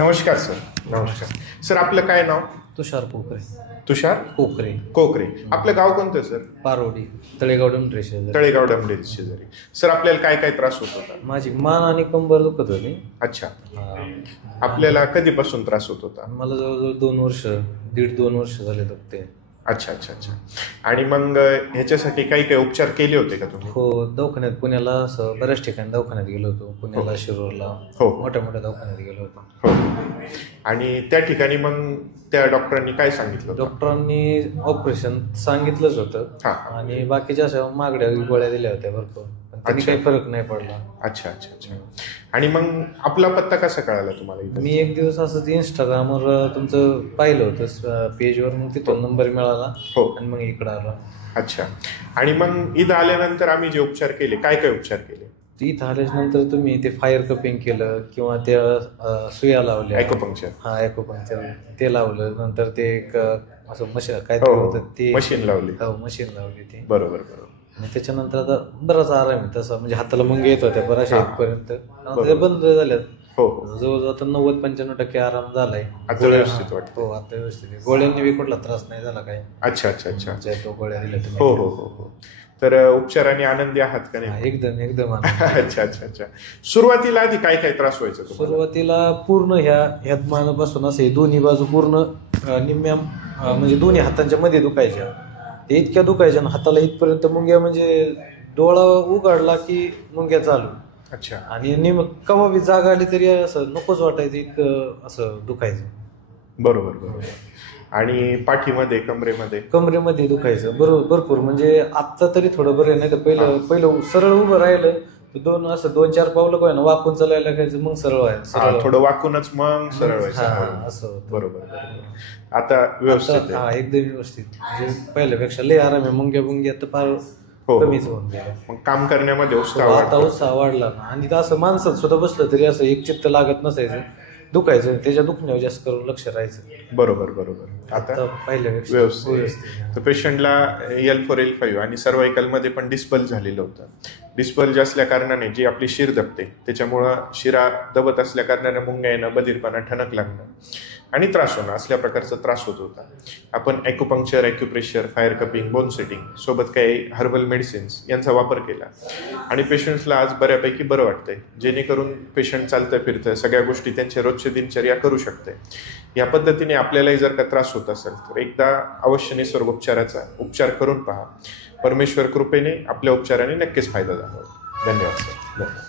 नमस्कार सर. नमस्कार सर. आपलं काय नाव? तुषार कोकरे. तुषार कोकरे. कोकरे. आपलं गाव कोणतं सर? पारोडी, तळेगाव डमरे शेजारी. तळेगाव डमरे शेजारी. सर आपल्याला काय काय त्रास होत होता? माझी मान आणि कंबर दुखत होती. अच्छा. आपल्याला कधीपासून त्रास होत होता? मला जवळजवळ 2 वर्ष झाले दुखते. अच्छा अच्छा अच्छा. आणि मग ह्याच्यासाठी काही काही उपचार केले होते का तुम्ही? हो, दवाखान्यात पुण्याला असं बऱ्याच ठिकाणी दवाखान्यात गेलो होतो. पुण्याला, शिरूरला, हो, मोठ्या मोठ्या दवाखान्यात गेलो होतो. हो. आणि त्या ठिकाणी मग त्या डॉक्टरांनी काय सांगितलं? डॉक्टरांनी ऑपरेशन सांगितलंच होतं आणि बाकीच्या अशा मागड्या गोळ्या दिल्या होत्या भरपूर, पण त्यांनी काही फरक नाही पडला. अच्छा अच्छा अच्छा. आणि मग आपला पत्ता कसा कळाला तुम्हाला इथं? मी एक दिवस असंच इंस्टाग्रामवर तुमचं पाहिलं होतं पेजवर, मग तिथून नंबर मिळाला. हो. आणि मग इकडं आलो. अच्छा. आणि मग इथं आल्यानंतर आम्ही जे उपचार केले, काय काय उपचार केले? इथं आल्यानंतर तुम्ही ते फायर कपिंग केलं किंवा त्या सुया लावल्या, ॲक्युपंक्चर. हा, ॲक्युपंक्चर ते लावलं. नंतर ते एक असं मशीन काय होतं ते मशीन लावली. हो, मशीन लावली ती. बरोबर बरोबर. आणि त्याच्यानंतर आता बराच आराम आहे तसा, म्हणजे हाताला मुंगे येत होत्या बऱ्याचशा इथपर्यंत, ते बंद झाल्यात. हो, जवळजवळ आता 90-95% आराम झालाय. आता व्यवस्थित वाटतं? हो, आता व्यवस्थित आहे. गोळ्यांनी बी कुठला त्रास नाही झाला काय. अच्छा अच्छा अच्छा. तो गोळ्या दिल्या तुम्ही. हो हो हो हो. तर उपचाराने आनंदी आहात का नाही? एकदम एकदम अच्छा अच्छा अच्छा. सुरुवातीला आधी काय काय त्रास व्हायचा? सुरुवातीला पूर्ण ह्या मानापासून असे दोन्ही बाजू पूर्ण निम्म्या म्हणजे दोन्ही हातांच्या मध्ये दुखायच्या. ते इतक्या दुखायच्या ना हाताला इथपर्यंत मुंग्या, म्हणजे डोळा उघडला की मुंग्या चालू. अच्छा. आणि कवा बी जागा आली तरी असं नकोच वाटायचं, इतकं असं दुखायचं. बरोबर बरोबर. आणि पाठीमध्ये, कमरेमध्ये दुखायचं भरपूर. म्हणजे आत्ता तरी थोडं बरं, नाही तर पहिलं सरळ उभं राहिलं तर 2-4 पावलं काय ना वाकून चालायला लागायचं, मग सरळ व्हायचं. थोडं वाकूनच मग सरळ व्हायचं. असं. बरोबर. आता व्यवस्थित आहे? एकदम व्यवस्थित. म्हणजे पहिल्यापेक्षा लय आराम आहे. मुंग्या आता फार कमीच होऊन गेल्या. मग काम करण्यामध्ये उत्साह वाढला ना. आणि असं माणसात सुद्धा बसलं तरी असं एक चित्त लागत नसायचं, दुखायचं. त्याच्या दुखण्यावर जास्त करून लक्ष राहायचं. बरोबर बरोबर. आता पहिल्यापेक्षा व्यवस्थित. तर पेशंटला L4-L5 आणि सर्वायकल मध्ये पण डिस्बल झालेलं होतं. डिस्बल्ज असल्या कारणाने जी आपली शिर दबते, त्याच्यामुळं शिरा दबत असल्या कारणाने मुंग्या येणं, बधीरपणा, ठणक लागणं आणि त्रास होणं असल्या प्रकारचा त्रास होत होता. आपण acupuncture, acupressure, fire cupping, bone setting सोबत काही हर्बल मेडिसिन्स यांचा वापर केला आणि पेशंट्सला आज बऱ्यापैकी बरं वाटतंय. जेणेकरून पेशंट चालतं फिरतं, सगळ्या गोष्टी त्यांच्या रोजच्या दिनचर्या करू शकते. या पद्धतीने आपल्यालाही जर का त्रास होत असेल तर एकदा अवश्य निसर्गोपचाराचा उपचार करून पहा. परमेश्वर कृपेने आपल्या उपचाराने नक्कीच फायदा झाला. धन्यवाद सर.